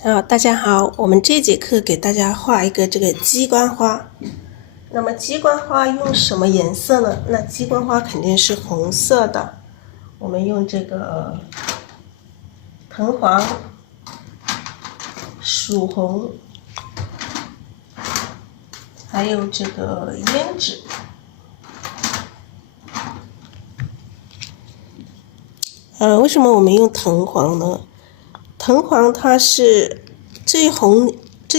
大家好，我们这节课给大家画一个这个鸡冠花。那么鸡冠花用什么颜色呢？那鸡冠花肯定是红色的。我们用这个藤黄、曙红，还有这个胭脂。为什么我们用藤黄呢？藤黄它是这些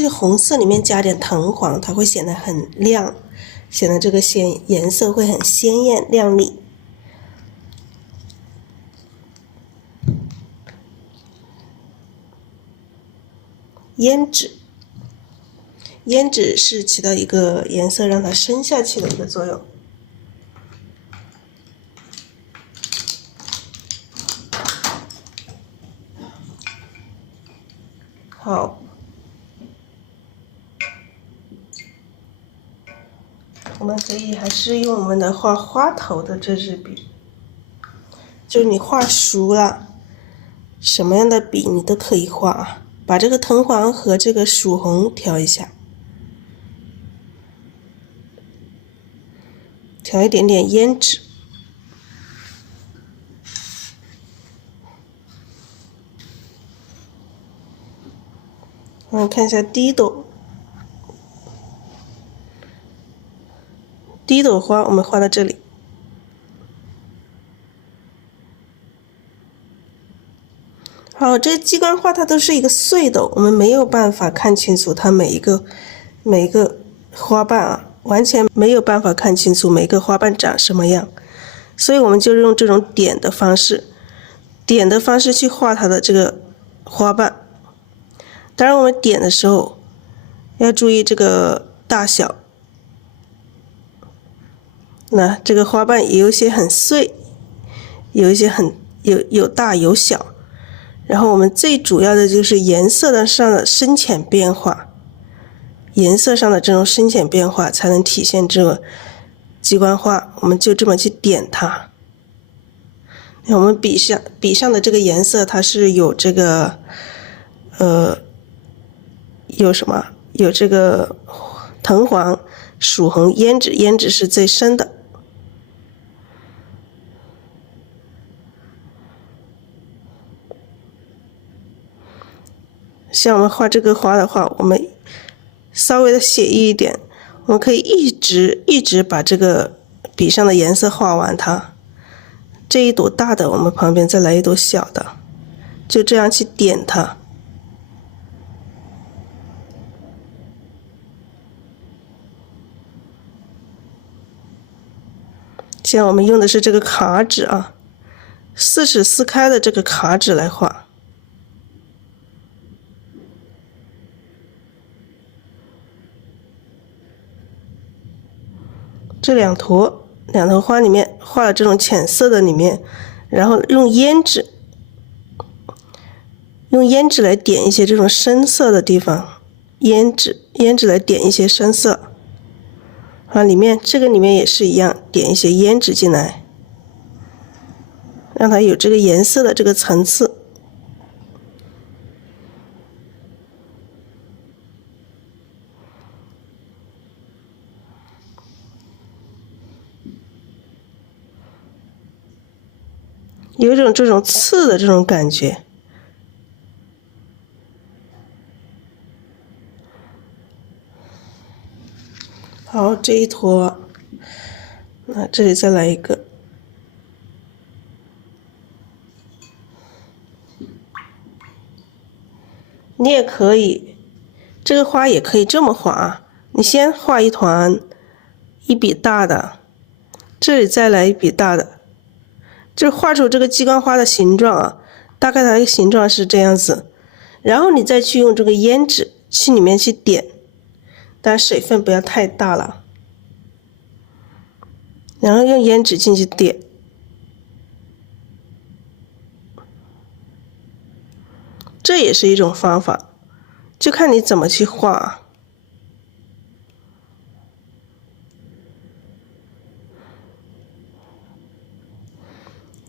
红色里面加点藤黄，它会显得很亮，显得这个颜色会很鲜艳亮丽。胭脂是起到一个颜色让它升下去的一个作用。好，我们可以还是用我们的画花头的这支笔，就是你画熟了，什么样的笔你都可以画。把这个藤黄和这个曙红调一下，调一点点胭脂。我们看一下第一朵花，我们画到这里。好，这个鸡冠花它都是一个碎的，我们没有办法看清楚它每一个花瓣啊，完全没有办法看清楚每个花瓣长什么样，所以我们就用这种点的方式去画它的这个花瓣。当然我们点的时候要注意这个大小，那这个花瓣也有些很碎，有一些有大有小。然后我们最主要的就是颜色上的深浅变化，颜色上的这种深浅变化才能体现这个鸡冠花。我们就这么去点它。我们笔上的这个颜色它是有这个有什么？有这个藤黄、曙红、胭脂是最深的。像我们画这个花的话，我们稍微的写意一点，我们可以一直把这个笔上的颜色画完它。这一朵大的，我们旁边再来一朵小的，就这样去点它。像我们用的是这个卡纸啊，4尺4开的这个卡纸来画。这两坨花里面画了这种浅色的里面，然后用胭脂来点一些这种深色的地方，胭脂来点一些深色。啊，这个里面也是一样，点一些胭脂进来，让它有这个颜色的这个层次。有一种这种刺的这种感觉。好，这一坨，那这里再来一个。你也可以，这个花也可以这么画啊。你先画一团，一笔大的，这里再来一笔大的，就画出这个鸡冠花的形状啊，大概它的形状是这样子。然后你再去用这个胭脂去里面去点，但水分不要太大了。然后用胭脂进去点，这也是一种方法，就看你怎么去画。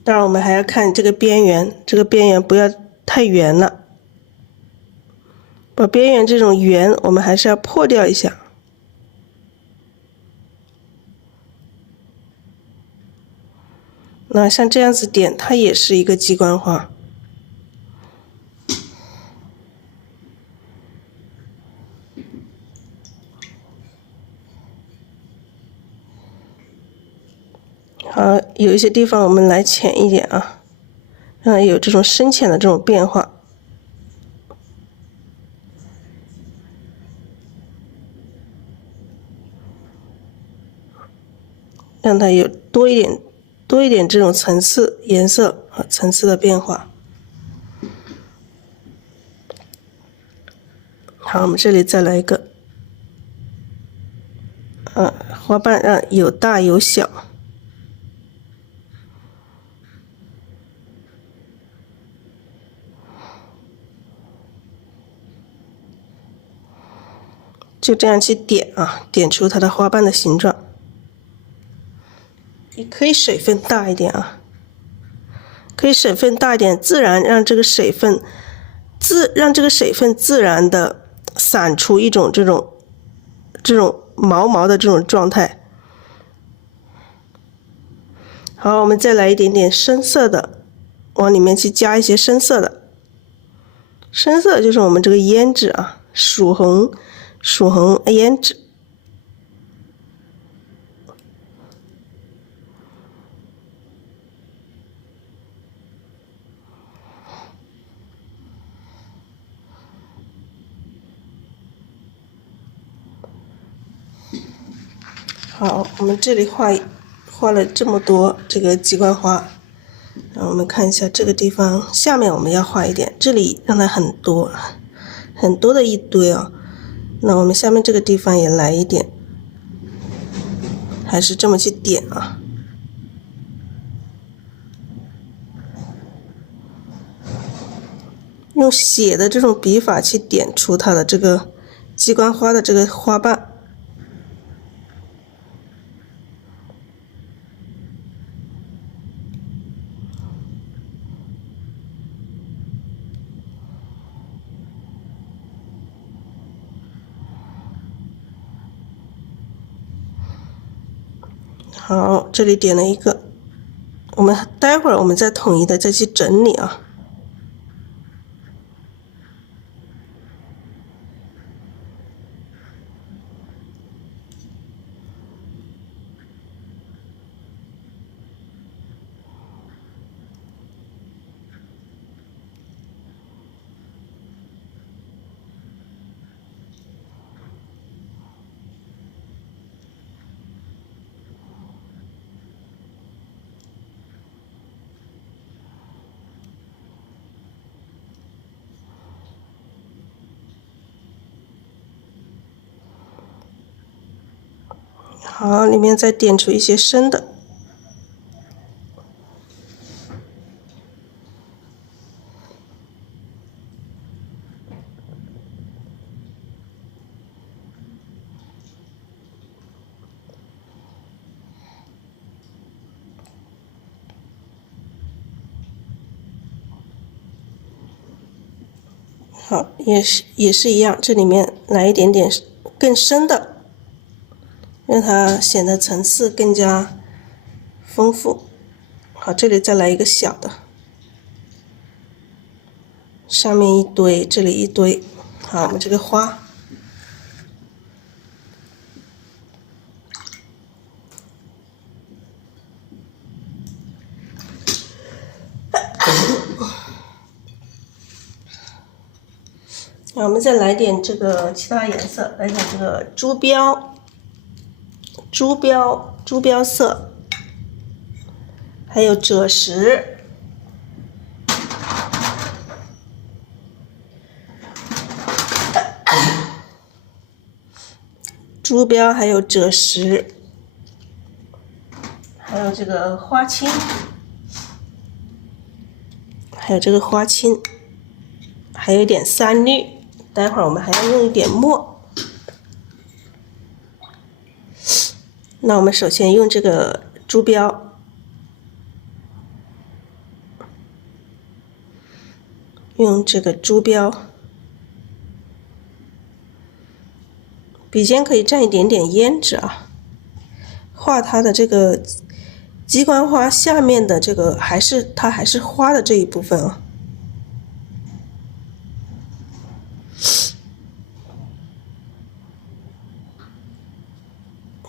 当然我们还要看这个边缘，不要太圆了。把边缘这种圆我们还是要破掉一下。那像这样子点，它也是一个鸡冠花。好，有一些地方我们来浅一点啊，让它有这种深浅的这种变化。让它有多一点这种层次、颜色和层次的变化。好，我们这里再来一个，花瓣让有大有小。就这样去点啊，点出它的花瓣的形状。你可以水分大一点啊，可以水分大一点，自然让这个水分自然的散出一种这种毛毛的这种状态。好，我们再来一点点深色的，往里面去加一些深色的。深色就是我们这个胭脂啊，曙红胭脂。好，我们这里画了这么多这个鸡冠花，然后我们看一下这个地方，下面我们要画一点，这里让它很多的一堆啊。那我们下面这个地方也来一点，还是这么去点啊。用写的这种笔法去点出它的这个鸡冠花的这个花瓣。好，这里点了一个，待会儿我们再统一的再去整理啊。好，里面再点出一些深的。好，也是一样，这里面来一点点更深的，让它显得层次更加丰富。好，这里再来一个小的，上面一堆，这里一堆。好，我们这个花。那我们再来点这个其他颜色，来点这个朱标色，还有赭石，朱标还有赭石，还有这个花青，还有这个花青，还有一点三绿。待会儿我们还要用一点墨。那我们首先用这个朱标，用这个朱标笔尖可以蘸一点点胭脂啊，画它的这个鸡冠花下面的这个它还是花的这一部分啊。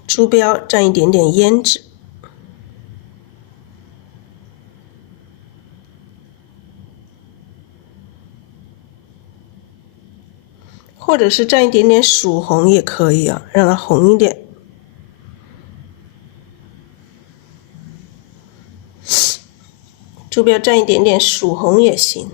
珠标蘸一点点胭脂，或者是蘸一点点曙红也可以啊，让它红一点。珠标蘸一点点曙红也行。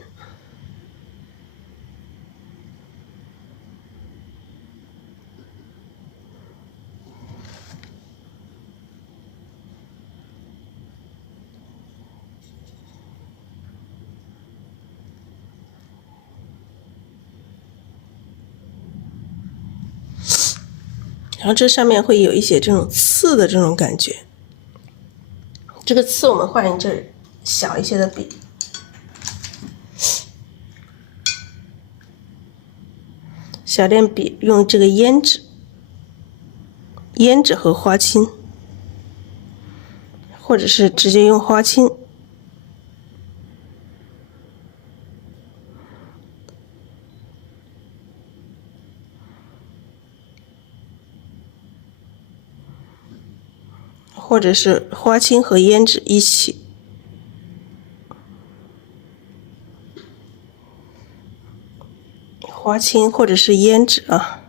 然后这上面会有一些这种刺的这种感觉，这个刺我们换一支小一些的笔，小点笔用这个胭脂和花青，或者是直接用花青。或者是花青和胭脂一起，花青或者是胭脂啊。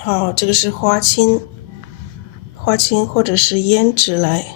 好，这个是花青或者是胭脂来。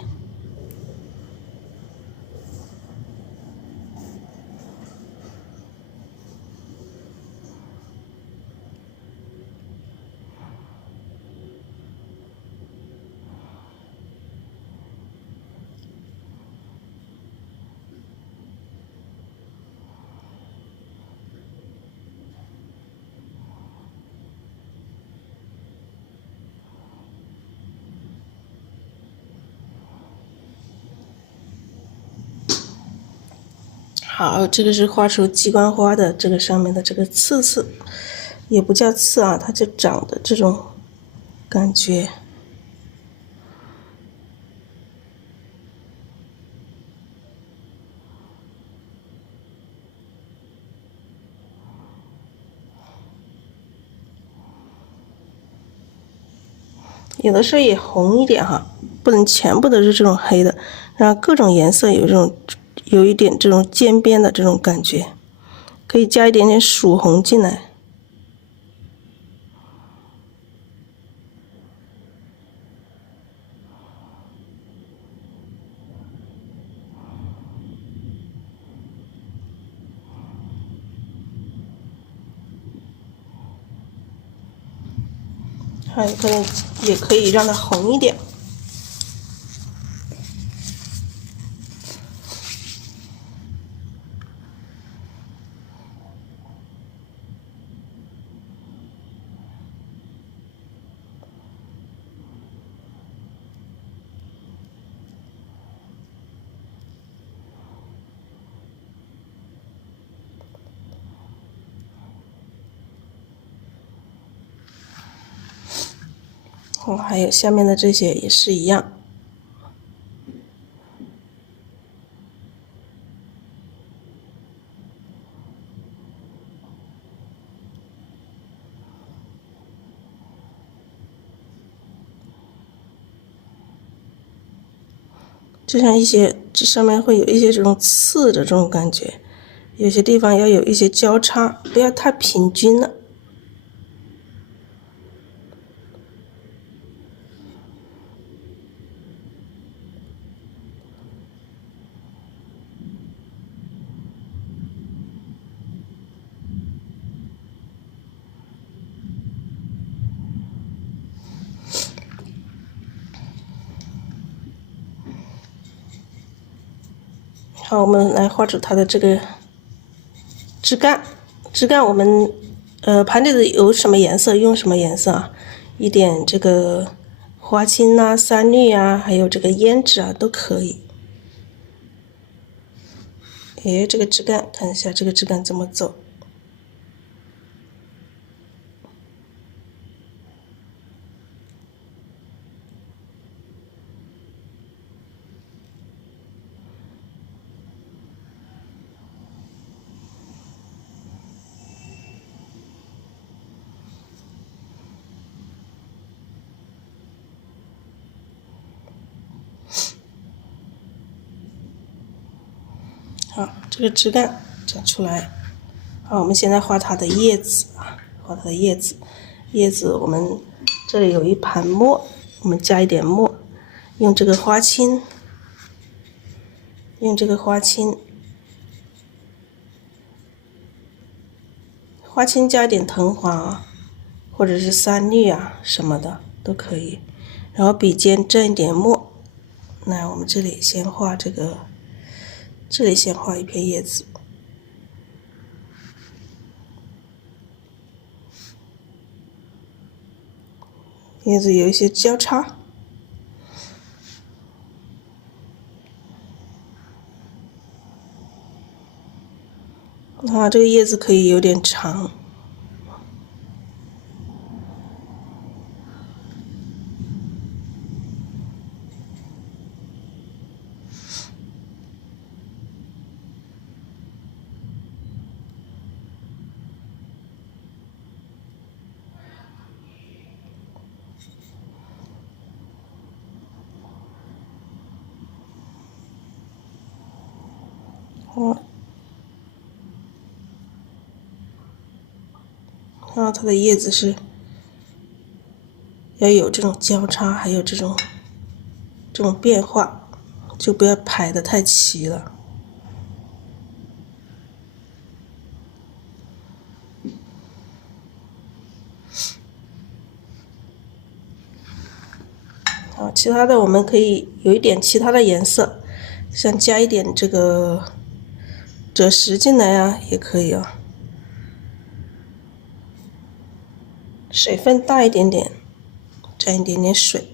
好，这个是画出鸡冠花的这个上面的这个刺，也不叫刺啊，它就长的这种感觉。有的时候也红一点哈，不能全部都是这种黑的，让各种颜色有一点这种渐变的这种感觉，可以加一点点曙红进来。还有可能也可以让它红一点。还有下面的这些也是一样。就像这上面会有一些这种刺的这种感觉，有些地方要有一些交叉，不要太平均了。好，我们来画出它的这个枝干。枝干我们盘底的有什么颜色用什么颜色啊？一点这个花青啊、三绿啊，还有这个胭脂啊都可以。这个枝干，看一下这个枝干怎么走。好，这个枝干长出来。好，我们现在画它的叶子啊，画它的叶子。叶子我们这里有一盘墨，我们加一点墨，用这个花青，花青加一点藤黄啊，或者是三绿啊什么的都可以。然后笔尖蘸一点墨，那我们这里先画这个。这里先画一片叶子，叶子有一些交叉，啊，这个叶子可以有点长。然后它的叶子是要有这种交叉，还有这种变化，就不要排得太齐了。好，其他的我们可以有一点其他的颜色，像加一点这个赭石进来啊，也可以啊。水分大一点点，沾一点点水。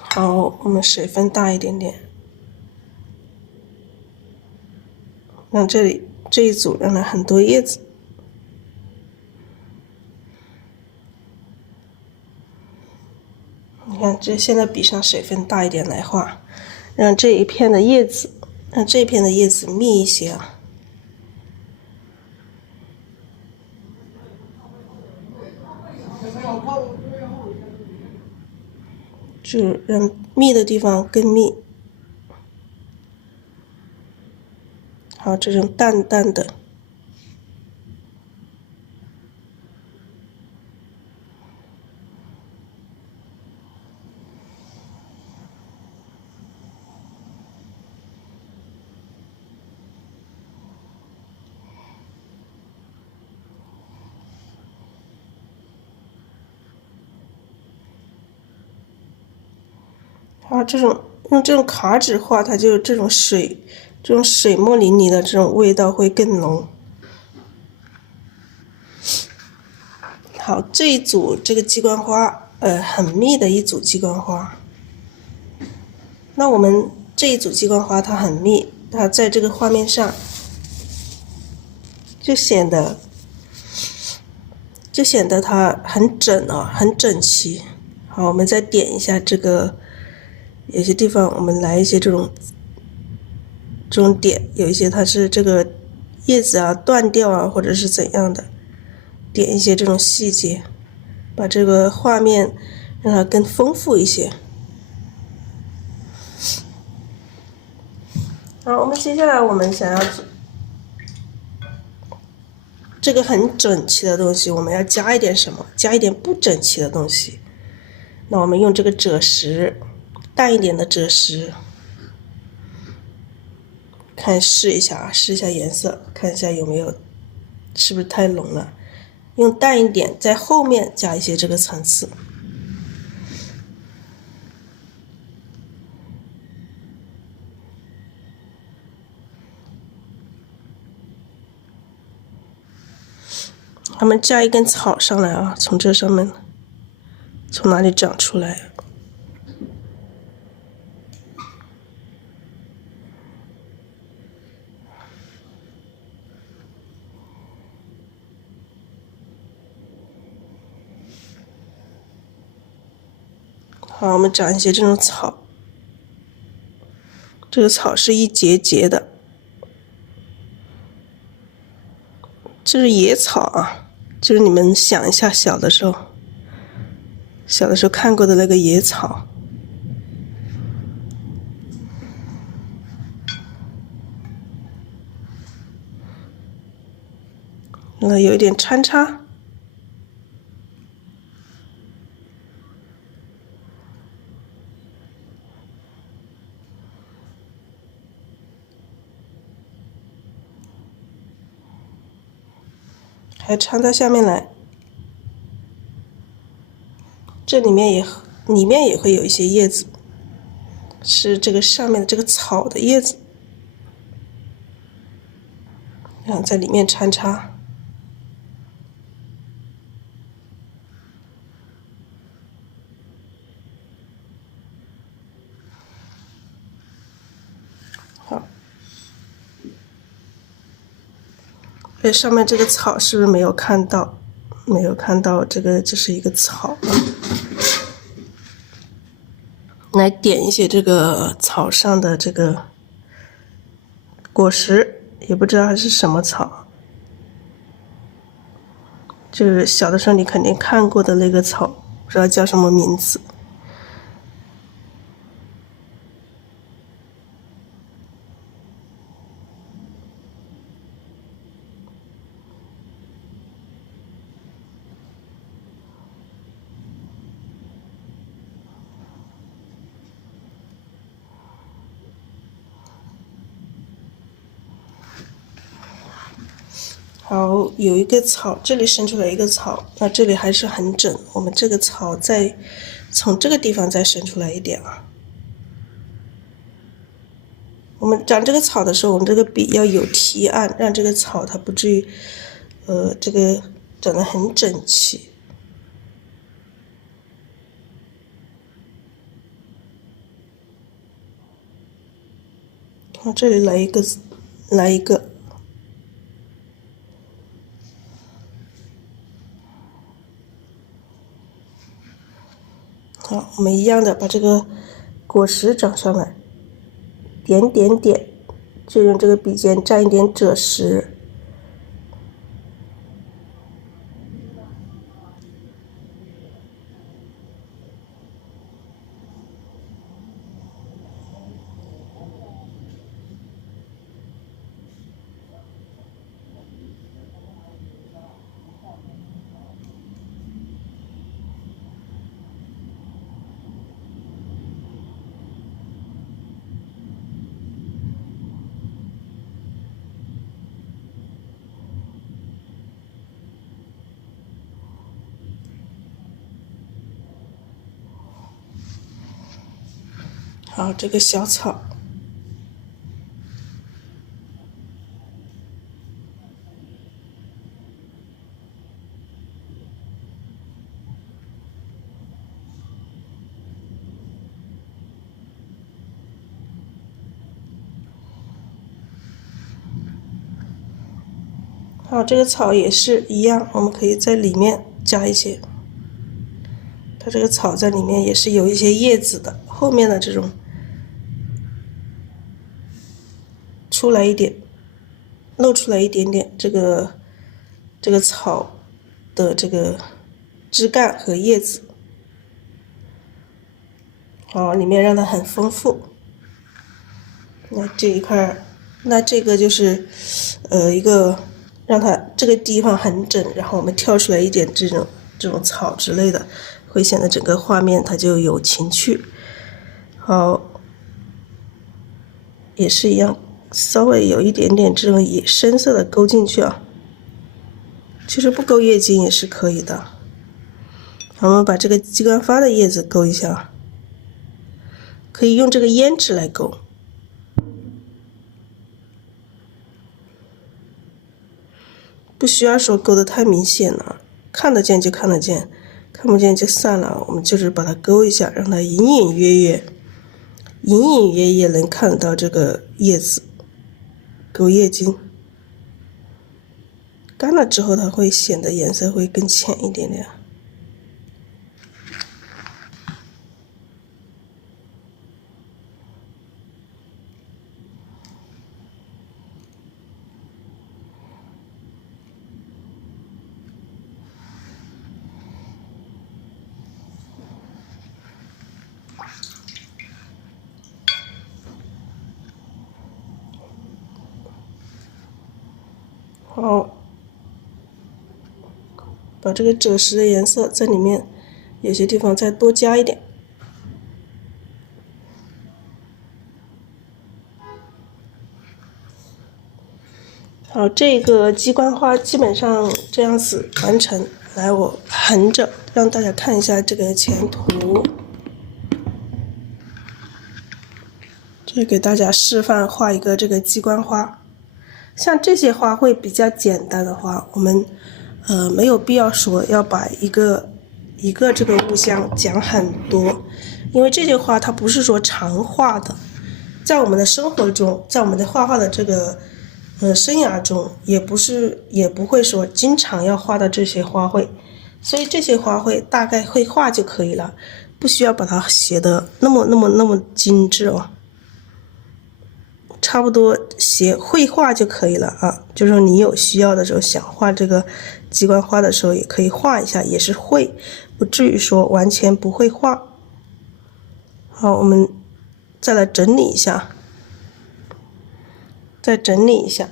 好，我们水分大一点点，让这里这一组让它很多叶子。你看，这现在笔上水分大一点来画，让这一片的叶子密一些啊。就让密的地方更密。好，这种淡淡的。啊，用这种卡纸画，它就这种水墨淋漓的这种味道会更浓。好，这一组这个鸡冠花，很密的一组鸡冠花。那我们这一组鸡冠花它很密，它在这个画面上就显得它很整啊，很整齐。好，我们再点一下这个。有些地方我们来一些这种点，有一些它是这个叶子啊断掉啊，或者是怎样的，点一些这种细节，把这个画面让它更丰富一些。好，我们接下来我们想要这个很整齐的东西，我们要加一点什么？加一点不整齐的东西。那我们用这个赭石。淡一点的赭石，试一下啊，试一下颜色，看一下有没有是不是太浓了，用淡一点，在后面加一些这个层次。我们加一根草上来啊，从这上面，从哪里长出来？好，我们长一些这种草，这个草是一节节的，这是野草啊，就是你们想一下小的时候看过的那个野草。那有一点穿插。还穿到下面来，这里面也会有一些叶子，是这个上面的这个草的叶子，然后在里面穿插。好，这上面这个草是不是没有看到？没有看到，这个就是一个草。来点一些这个草上的这个果实，也不知道它是什么草，就是小的时候你肯定看过的那个草，不知道叫什么名字。好，有一个草，这里伸出来一个草，那这里还是很整，我们这个草再从这个地方再伸出来一点啊。我们长这个草的时候，我们这个笔要有提按，让这个草它不至于这个长得很整齐。这里来一个。好，我们一样的把这个果实长上来，点点点，就用这个笔尖蘸一点赭石。好，这个小草。好，这个草也是一样，我们可以在里面加一些。它这个草在里面也是有一些叶子的，后面的这种出来一点，露出来一点点，这个草的这个枝干和叶子。好，里面让它很丰富。那这一块，那这个就是一个让它这个地方很整，然后我们跳出来一点这种草之类的，会显得整个画面它就有情趣。好，也是一样，稍微有一点点这种野深色的勾进去啊，其实不勾叶茎也是可以的。我们把这个鸡冠花的叶子勾一下，可以用这个胭脂来勾，不需要说勾得太明显了，看得见就看得见，看不见就算了。我们就是把它勾一下，让它隐隐约约能看得到这个叶子，勾叶茎。干了之后，它会显得颜色会更浅一点点。好，把这个赭石的颜色在里面，有些地方再多加一点。好，这个鸡冠花基本上这样子完成。来，我横着让大家看一下这个前图，这给大家示范画一个这个鸡冠花。像这些花卉比较简单的话，我们没有必要说要把一个这个物象讲很多，因为这些花它不是说常画的，在我们的生活中，在我们的画画的这个生涯中，也不会说经常要画到这些花卉，所以这些花卉大概会画就可以了，不需要把它写的那么精致哦。差不多写绘画就可以了啊，就是说你有需要的时候，想画这个鸡冠花的时候，也可以画一下，也是会，不至于说完全不会画。好，我们再来整理一下，再整理一下。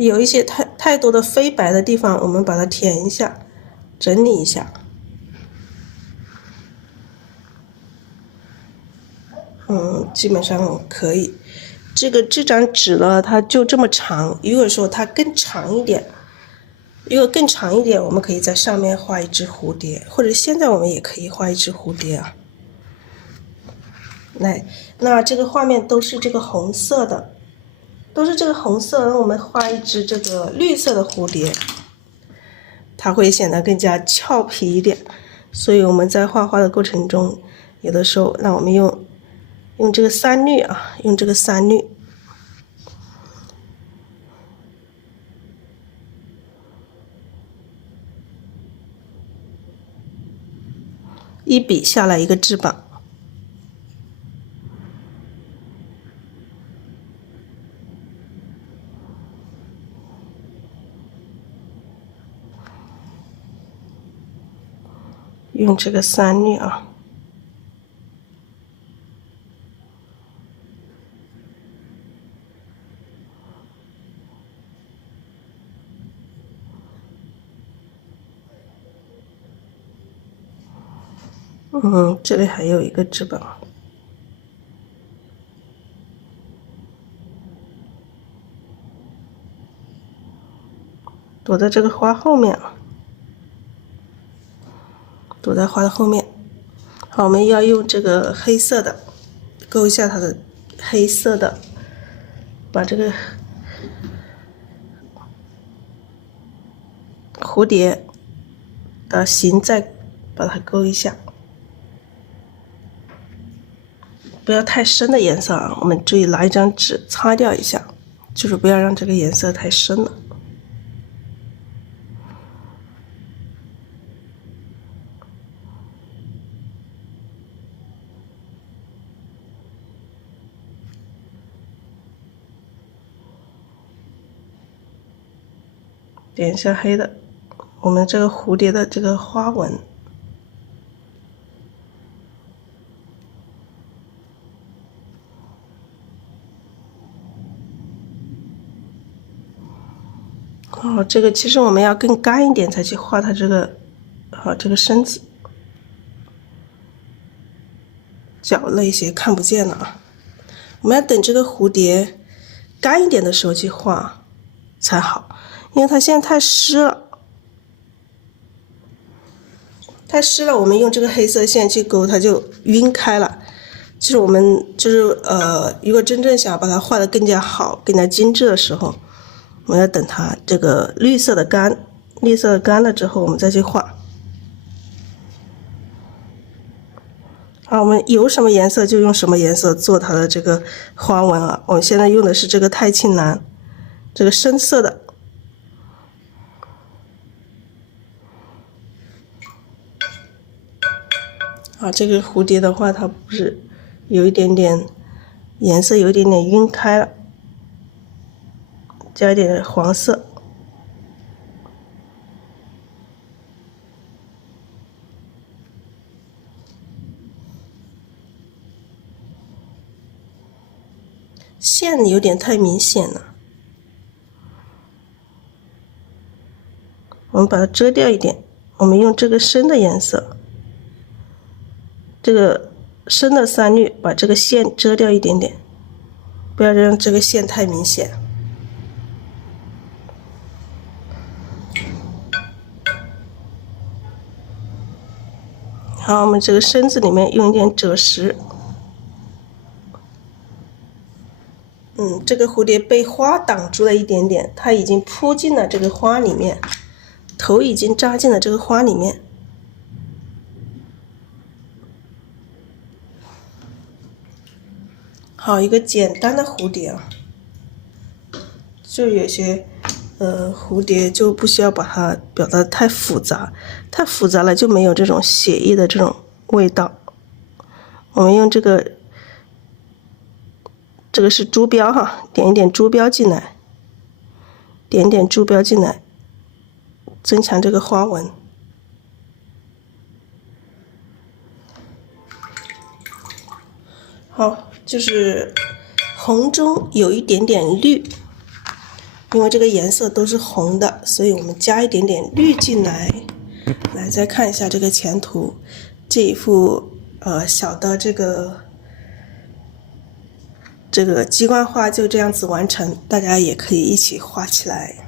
有一些太多的非白的地方，我们把它填一下，整理一下。基本上可以。这张纸呢，它就这么长。如果说它更长一点，我们可以在上面画一只蝴蝶，或者现在我们也可以画一只蝴蝶啊。来，那这个画面都是这个红色的。那我们画一只这个绿色的蝴蝶，它会显得更加俏皮一点。所以我们在画画的过程中，有的时候让我们用这个三绿啊，用这个三绿，一笔下来一个翅膀。用这个三绿啊，这里还有一个翅膀，躲在这个花后面啊，躲在花的后面。好，我们要用这个黑色的勾一下它的黑色的，把这个蝴蝶的形再把它勾一下，不要太深的颜色啊，我们注意拿一张纸擦掉一下，就是不要让这个颜色太深了。点一下黑的，我们这个蝴蝶的这个花纹。哦，这个其实我们要更干一点才去画它这个，这个身子，脚那些看不见了啊。我们要等这个蝴蝶干一点的时候去画才好，因为它现在太湿了。太湿了，我们用这个黑色线去勾，它就晕开了。其实我们如果真正想把它画得更加好、更加精致的时候，我们要等它这个绿色的干了之后，我们再去画。好，我们有什么颜色就用什么颜色做它的这个花纹啊。我们现在用的是这个太青蓝，这个深色的。这个蝴蝶的话，它不是有一点点颜色，有一点点晕开了，加一点黄色。线有点太明显了，我们把它遮掉一点。我们用这个深的颜色，这个深的3绿，把这个线遮掉一点点，不要让这个线太明显。好，我们这个身子里面用一点赭石。这个蝴蝶被花挡住了一点点，它已经扑进了这个花里面，头已经扎进了这个花里面。好，一个简单的蝴蝶啊，就有些蝴蝶就不需要把它表达太复杂，太复杂了就没有这种写意的这种味道。我们用这个是珠标哈，点一点珠标进来，点一点珠标进来，增强这个花纹。好，就是红中有一点点绿，因为这个颜色都是红的，所以我们加一点点绿进来。来，再看一下这个前图，这一幅小的这个鸡冠花就这样子完成，大家也可以一起画起来。